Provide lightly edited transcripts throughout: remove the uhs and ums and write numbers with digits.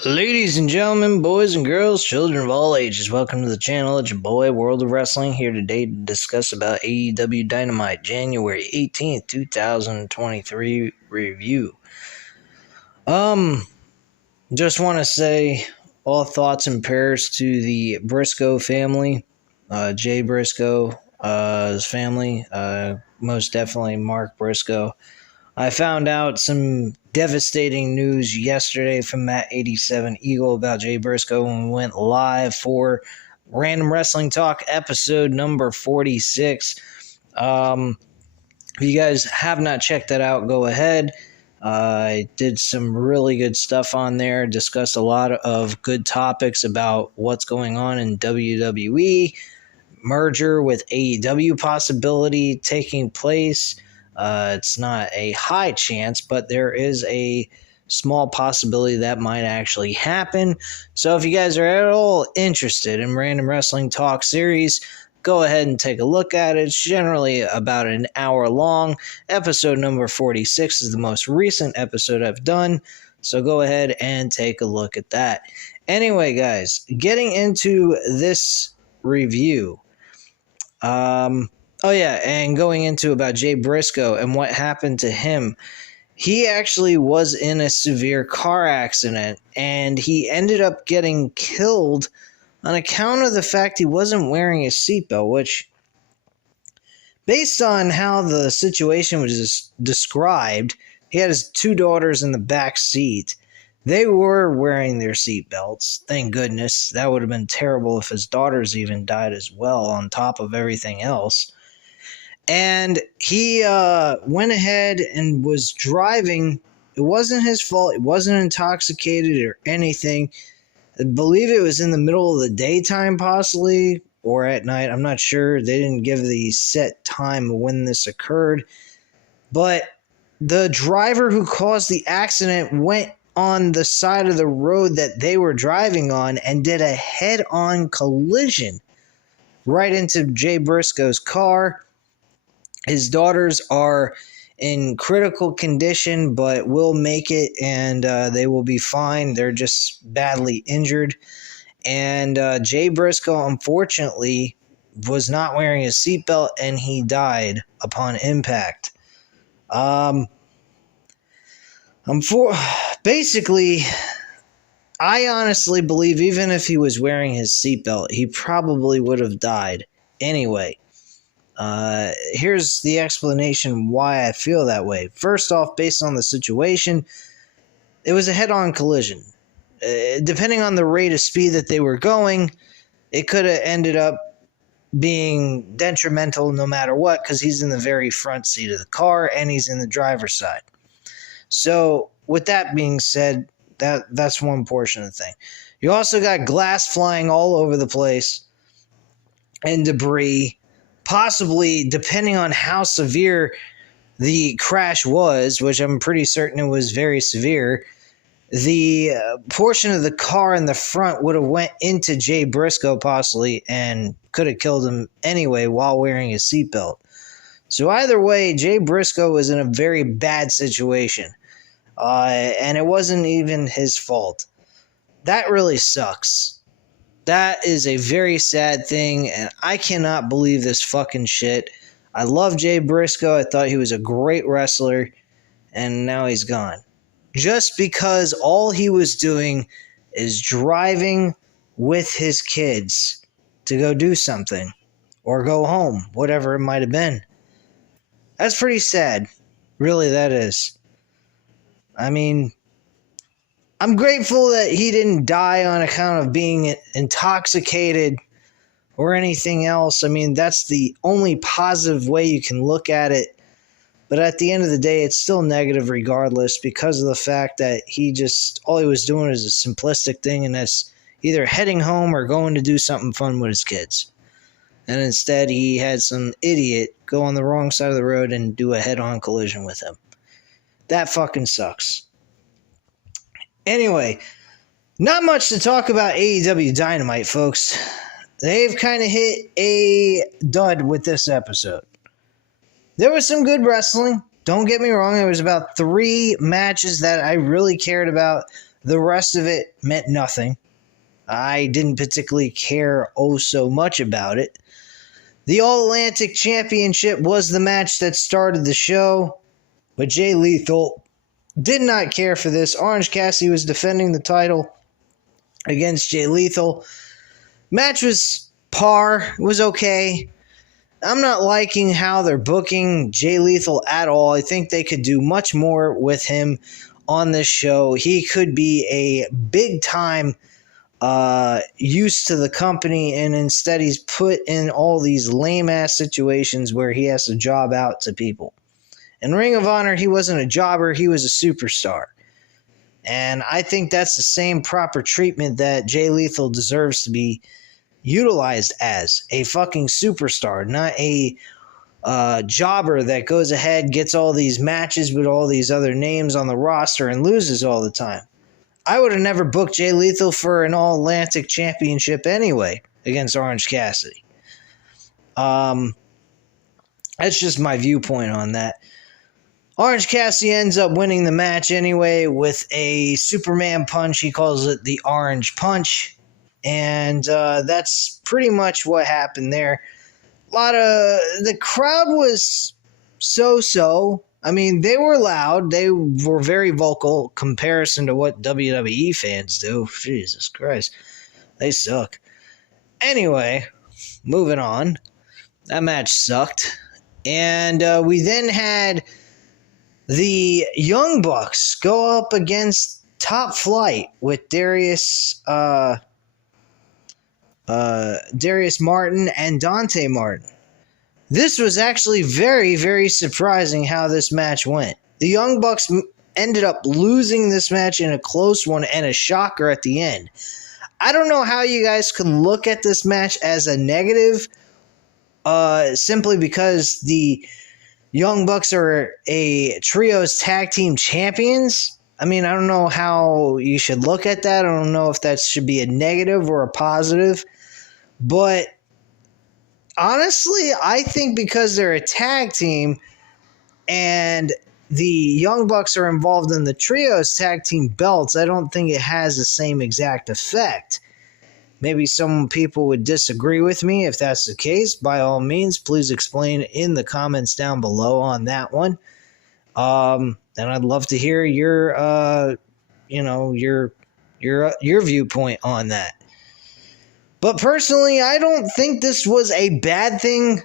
Ladies and gentlemen, boys and girls, children of all ages, welcome to the channel. It's your boy, World of Wrestling, here today to discuss about AEW Dynamite January 18th, 2023 review. Just want to say all thoughts and prayers to the Brisco family, Jay Brisco, his family, most definitely Mark Brisco. I found out some devastating news yesterday from Matt87 Eagle about Jay Brisco when we went live for Random Wrestling Talk episode number 46. If you guys have not checked that out, go ahead. I did some really good stuff on there, discussed a lot of good topics about what's going on in WWE, merger with AEW possibility taking place. It's not a high chance, but there is a small possibility that might actually happen. So if you guys are at all interested in Random Wrestling Talk series, go ahead and take a look at it. It's generally about an hour long. Episode number 46 is the most recent episode I've done, so go ahead and take a look at that. Anyway, guys, getting into this review. Oh yeah, and going into about Jay Brisco and what happened to him. He actually was in a severe car accident, and he ended up getting killed on account of the fact he wasn't wearing a seatbelt, which, based on how the situation was described, he had his two daughters in the back seat. They were wearing their seatbelts, thank goodness. That would have been terrible if his daughters even died as well, on top of everything else. And he went ahead and was driving. It wasn't his fault. He wasn't intoxicated or anything. I believe it was in the middle of the daytime, possibly, or at night. I'm not sure. They didn't give the set time of when this occurred. But the driver who caused the accident went on the side of the road that they were driving on and did a head-on collision right into Jay Brisco's car. His daughters are in critical condition, but will make it, and they will be fine. They're just badly injured. And Jay Brisco, unfortunately, was not wearing a seatbelt, and he died upon impact. Basically, I honestly believe even if he was wearing his seatbelt, he probably would have died anyway. Here's the explanation why I feel that way. First off, based on the situation, it was a head-on collision. Depending on the rate of speed that they were going, it could have ended up being detrimental no matter what, because he's in the very front seat of the car and he's in the driver's side. So, with that being said, that's one portion of the thing. You also got glass flying all over the place and debris. Possibly, depending on how severe the crash was, which I'm pretty certain it was very severe, the portion of the car in the front would have went into Jay Brisco possibly and could have killed him anyway while wearing a seatbelt. So either way, Jay Brisco was in a very bad situation, and it wasn't even his fault. That really sucks. That is a very sad thing, and I cannot believe this fucking shit. I love Jay Brisco. I thought he was a great wrestler, and now he's gone. Just because all he was doing is driving with his kids to go do something, or go home, whatever it might have been. That's pretty sad. Really, that is. I mean, I'm grateful that he didn't die on account of being intoxicated or anything else. I mean, that's the only positive way you can look at it. But at the end of the day, it's still negative regardless, because of the fact that all he was doing is a simplistic thing, and that's either heading home or going to do something fun with his kids. And instead, he had some idiot go on the wrong side of the road and do a head-on collision with him. That fucking sucks. Anyway, not much to talk about AEW Dynamite, folks. They've kind of hit a dud with this episode. There was some good wrestling. Don't get me wrong. There was about 3 matches that I really cared about. The rest of it meant nothing. I didn't particularly care so much about it. The All-Atlantic Championship was the match that started the show, but Jay Lethal did not care for this. Orange Cassidy was defending the title against Jay Lethal. Match was par. It was okay. I'm not liking how they're booking Jay Lethal at all. I think they could do much more with him on this show. He could be a big-time use to the company, and instead he's put in all these lame-ass situations where he has to job out to people. In Ring of Honor, he wasn't a jobber. He was a superstar. And I think that's the same proper treatment that Jay Lethal deserves to be utilized as. A fucking superstar, not a jobber that goes ahead, gets all these matches with all these other names on the roster and loses all the time. I would have never booked Jay Lethal for an All-Atlantic Championship anyway against Orange Cassidy. That's just my viewpoint on that. Orange Cassidy ends up winning the match anyway with a Superman punch. He calls it the Orange Punch. And that's pretty much what happened there. The crowd was so-so. I mean, they were loud. They were very vocal comparison to what WWE fans do. Jesus Christ. They suck. Anyway, moving on. That match sucked. And we then had the Young Bucks go up against Top Flight with Darius Martin and Dante Martin. This was actually very, very surprising how this match went. The Young Bucks ended up losing this match in a close one and a shocker at the end. I don't know how you guys could look at this match as a negative, simply because the Young Bucks are a trios tag team champions. I mean, I don't know how you should look at that. I don't know if that should be a negative or a positive. But honestly, I think because they're a tag team and the Young Bucks are involved in the trios tag team belts, I don't think it has the same exact effect. Maybe some people would disagree with me. If that's the case, by all means, please explain in the comments down below on that one. And I'd love to hear your viewpoint on that. But personally, I don't think this was a bad thing.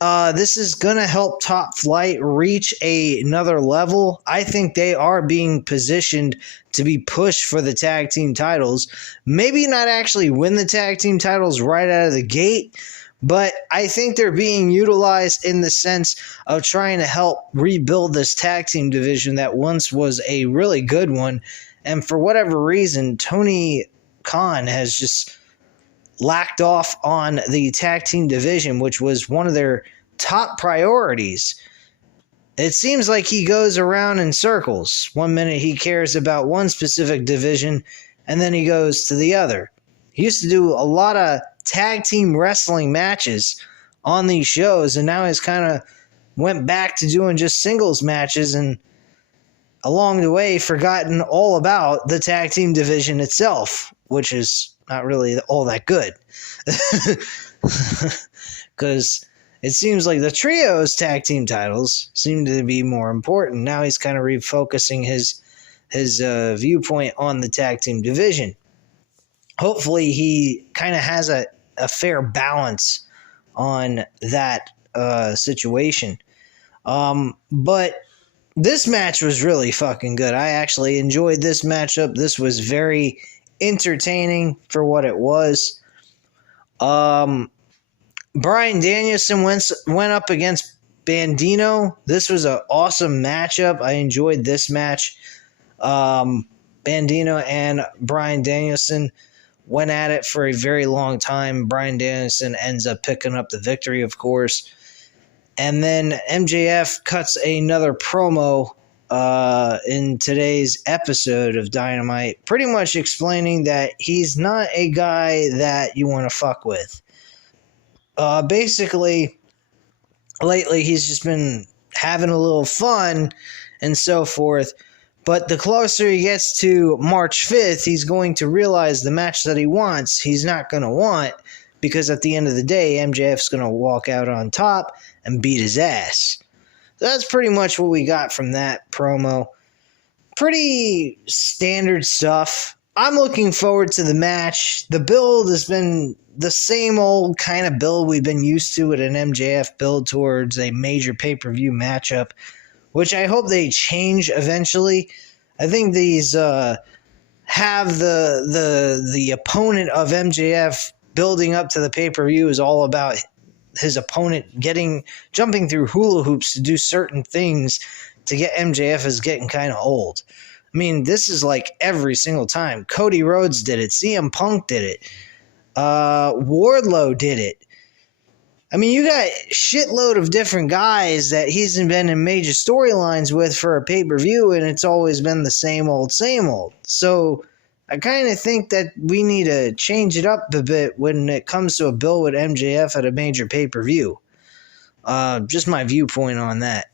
This is going to help Top Flight reach another level. I think they are being positioned to be pushed for the tag team titles. Maybe not actually win the tag team titles right out of the gate, but I think they're being utilized in the sense of trying to help rebuild this tag team division that once was a really good one. And for whatever reason, Tony Khan has just lacked off on the tag team division, which was one of their top priorities. It seems like he goes around in circles. One minute he cares about one specific division, and then he goes to the other. He used to do a lot of tag team wrestling matches on these shows, and now he's kind of went back to doing just singles matches, and along the way forgotten all about the tag team division itself, which is not really all that good. Because it seems like the trios tag team titles seem to be more important. Now he's kind of refocusing his viewpoint on the tag team division. Hopefully he kind of has a fair balance on that situation. But this match was really fucking good. I actually enjoyed this matchup. This was very entertaining for what it was. Bryan Danielson went up against Bandino. This was an awesome matchup. I enjoyed this match. Bandino and Bryan Danielson went at it for a very long time. Bryan Danielson ends up picking up the victory, of course. And then MJF cuts another promo in today's episode of Dynamite, pretty much explaining that he's not a guy that you want to fuck with. Basically, lately he's just been having a little fun and so forth, But the closer he gets to March 5th, he's going to realize the match that he wants, he's not going to want, because at the end of the day, MJF's going to walk out on top and beat his ass. That's pretty much what we got from that promo. Pretty standard stuff. I'm looking forward to the match. The build has been the same old kind of build we've been used to with an MJF build towards a major pay-per-view matchup, which I hope they change eventually. I think these have the opponent of MJF building up to the pay-per-view is all about his opponent jumping through hula hoops to do certain things to get MJF is getting kind of old. I mean, this is like every single time. Cody Rhodes did it. CM Punk did it. Wardlow did it. I mean, you got a shitload of different guys that he's been in major storylines with for a pay-per-view, and it's always been the same old, same old. So I kind of think that we need to change it up a bit when it comes to a bill with MJF at a major pay-per-view. Just my viewpoint on that.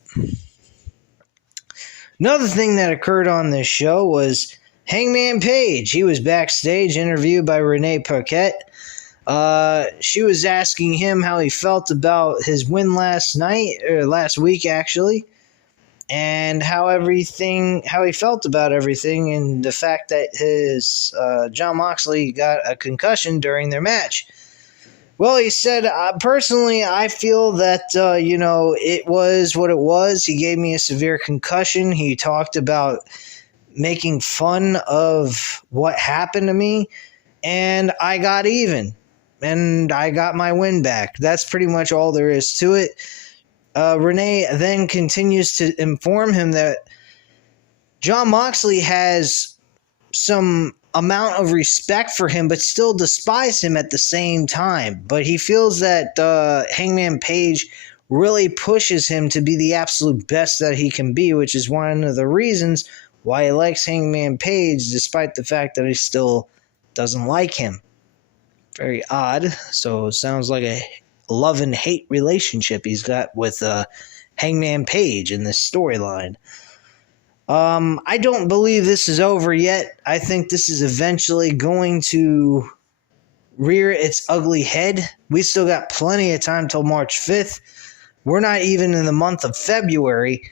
Another thing that occurred on this show was Hangman Page. He was backstage, interviewed by Renee Paquette. She was asking him how he felt about his win last week actually, and how he felt about everything, and the fact that his Jon Moxley got a concussion during their match. Well, he said, personally, I feel that, it was what it was. He gave me a severe concussion. He talked about making fun of what happened to me, and I got even, and I got my win back. That's pretty much all there is to it. Renee then continues to inform him that Jon Moxley has some amount of respect for him, but still despise him at the same time. But he feels that Hangman Page really pushes him to be the absolute best that he can be, which is one of the reasons why he likes Hangman Page, despite the fact that he still doesn't like him. Very odd. So it sounds like a love and hate relationship he's got with Hangman Page in this storyline. I don't believe this is over yet. I think this is eventually going to rear its ugly head. We still got plenty of time till March 5th. We're not even in the month of February,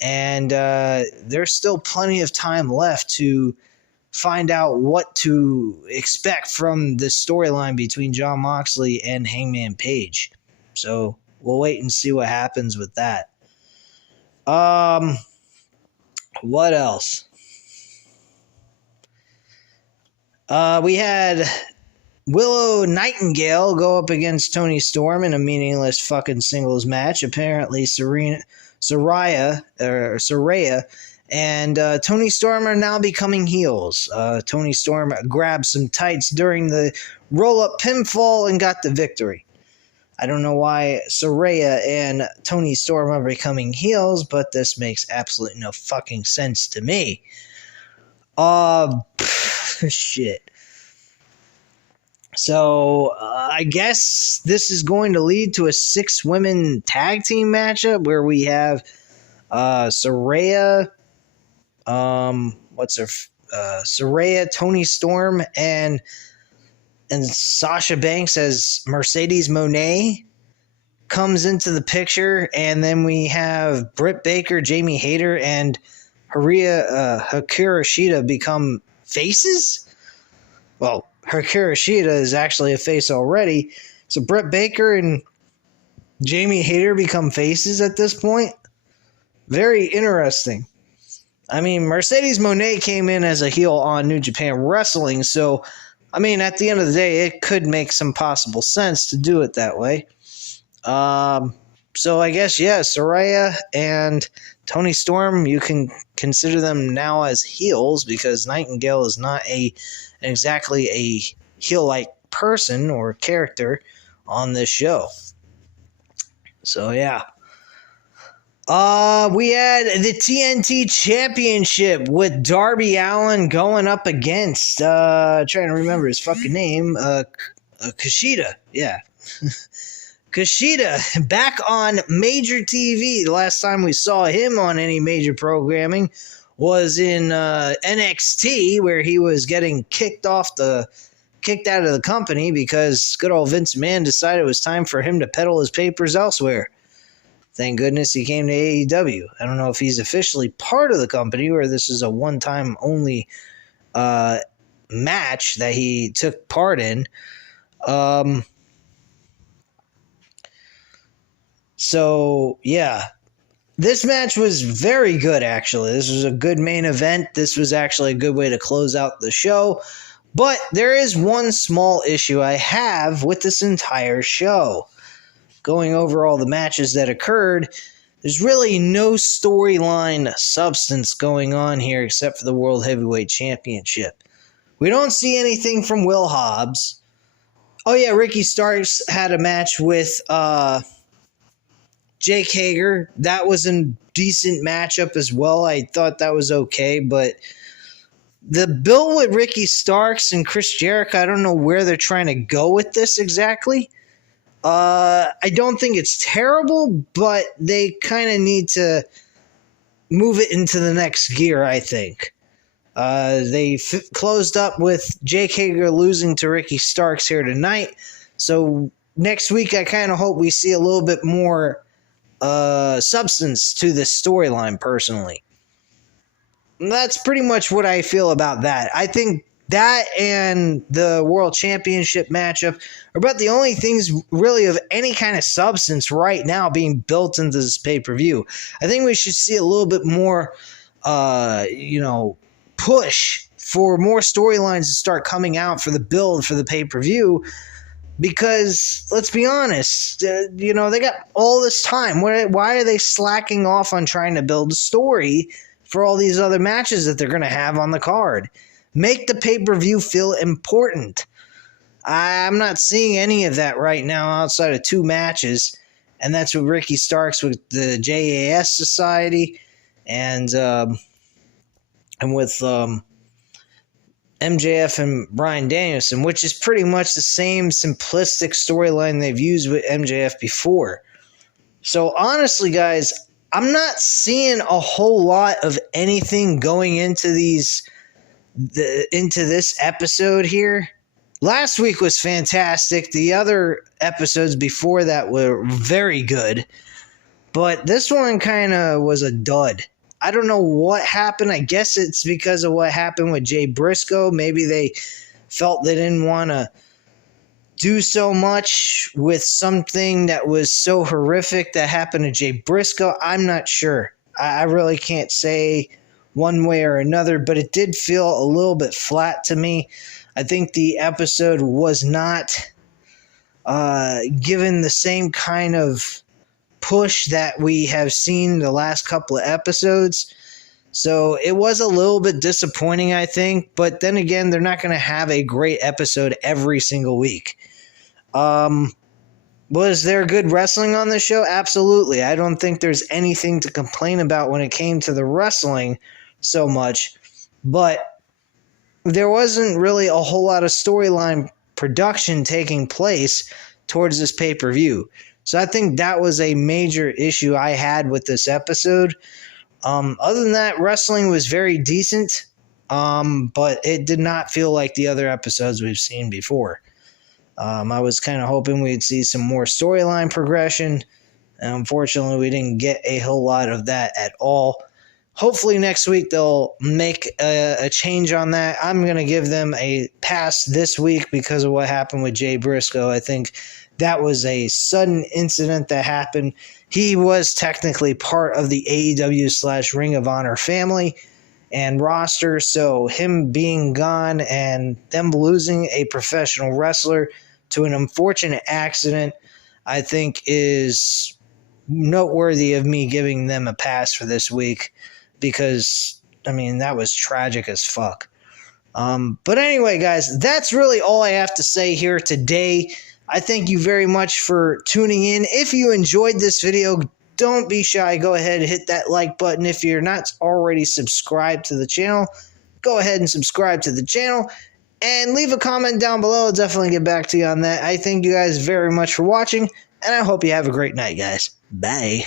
and there's still plenty of time left to find out what to expect from the storyline between Jon Moxley and Hangman Page. So we'll wait and see what happens with that. What else? We had Willow Nightingale go up against Toni Storm in a meaningless fucking singles match. Apparently, Saraya and Toni Storm are now becoming heels. Toni Storm grabbed some tights during the roll-up pinfall and got the victory. I don't know why Saraya and Toni Storm are becoming heels, but this makes absolutely no fucking sense to me. Shit. So, I guess this is going to lead to a 6-women tag team matchup where we have Saraya, Saraya, Toni Storm, and Sasha Banks as Mercedes Moné comes into the picture, and then we have Britt Baker, Jamie Hayter, and Hikaru Shida become faces? Well, Hikaru Shida is actually a face already, so Britt Baker and Jamie Hayter become faces at this point? Very interesting. I mean, Mercedes Moné came in as a heel on New Japan Wrestling, so I mean, at the end of the day, it could make some possible sense to do it that way. So I guess, yeah, Saraya and Toni Storm, you can consider them now as heels because Nightingale is not exactly a heel-like person or character on this show. So, yeah. We had the TNT Championship with Darby Allin going up against, trying to remember his fucking name, Kushida. Yeah. Kushida back on major TV. The last time we saw him on any major programming was in NXT, where he was getting kicked out of the company because good old Vince McMahon decided it was time for him to peddle his papers elsewhere. Thank goodness he came to AEW. I don't know if he's officially part of the company or this is a one-time only match that he took part in. So, yeah. This match was very good, actually. This was a good main event. This was actually a good way to close out the show. But there is one small issue I have with this entire show. Going over all the matches that occurred, there's really no storyline substance going on here except for the World Heavyweight Championship. We don't see anything from Will Hobbs. Oh yeah, Ricky Starks had a match with Jake Hager. That was a decent matchup as well. I thought that was okay, but the bill with Ricky Starks and Chris Jericho, I don't know where they're trying to go with this exactly. I don't think it's terrible, but they kind of need to move it into the next gear, I think. They closed up with Jake Hager losing to Ricky Starks here tonight. So next week, I kind of hope we see a little bit more substance to this storyline, personally. And that's pretty much what I feel about that. I think that and the World Championship matchup are about the only things really of any kind of substance right now being built into this pay-per-view. I think we should see a little bit more, push for more storylines to start coming out for the build for the pay-per-view. Because, let's be honest, they got all this time. Why are they slacking off on trying to build a story for all these other matches that they're going to have on the card? Make the pay-per-view feel important. I'm not seeing any of that right now outside of two matches, and that's with Ricky Starks with the JAS Society and with MJF and Bryan Danielson, which is pretty much the same simplistic storyline they've used with MJF before. So honestly, guys, I'm not seeing a whole lot of anything going into this episode here. Last week was fantastic. The other episodes before that were very good. But this one kind of was a dud. I don't know what happened. I guess it's because of what happened with Jay Brisco. Maybe they felt they didn't want to do so much with something that was so horrific that happened to Jay Brisco. I'm not sure. I really can't say one way or another, but it did feel a little bit flat to me. I think the episode was not given the same kind of push that we have seen the last couple of episodes. So it was a little bit disappointing, I think. But then again, they're not going to have a great episode every single week. Was there good wrestling on this show? Absolutely. I don't think there's anything to complain about when it came to the wrestling so much. But there wasn't really a whole lot of storyline production taking place towards this pay-per-view. So I think that was a major issue I had with this episode. Other than that, wrestling was very decent, but it did not feel like the other episodes we've seen before. I was kind of hoping we'd see some more storyline progression. And unfortunately, we didn't get a whole lot of that at all. Hopefully next week they'll make a change on that. I'm going to give them a pass this week because of what happened with Jay Brisco. I think that was a sudden incident that happened. He was technically part of the AEW/Ring of Honor family and roster, so him being gone and them losing a professional wrestler to an unfortunate accident, I think is noteworthy of me giving them a pass for this week because, I mean, that was tragic as fuck. But anyway, guys, that's really all I have to say here today. I thank you very much for tuning in. If you enjoyed this video, don't be shy. Go ahead and hit that like button. If you're not already subscribed to the channel, go ahead and subscribe to the channel. And leave a comment down below. I'll definitely get back to you on that. I thank you guys very much for watching, and I hope you have a great night, guys. Bye.